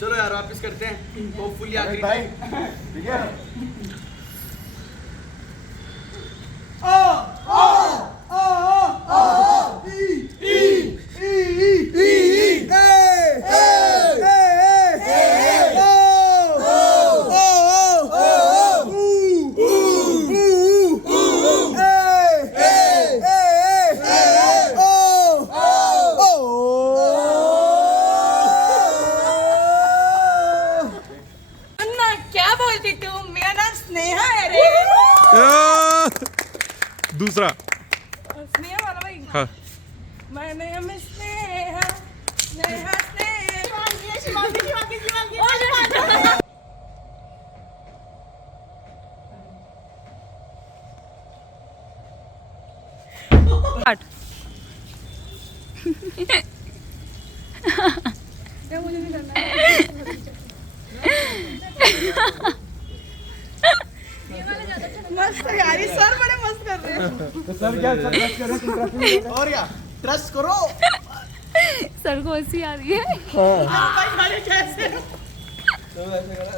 चलो यार वापस करते हैं होपफुली आखिरी भाई टाइम। ठीक है क्या बोलती तू? मेरा नाम स्नेहा है रे। दूसरा स्नेहा वाला भाई। हाँ My name is Sneha, Sneha Sneha. मुझे नहीं करना। मस्त यार, ये सर बड़े मस्त कर रहे हैं। सर क्या सर ट्रस्ट कर रहे हैं और क्या ट्रस्ट करो। सर को हंसी आ रही है। भाई कैसे? तो ऐसे करा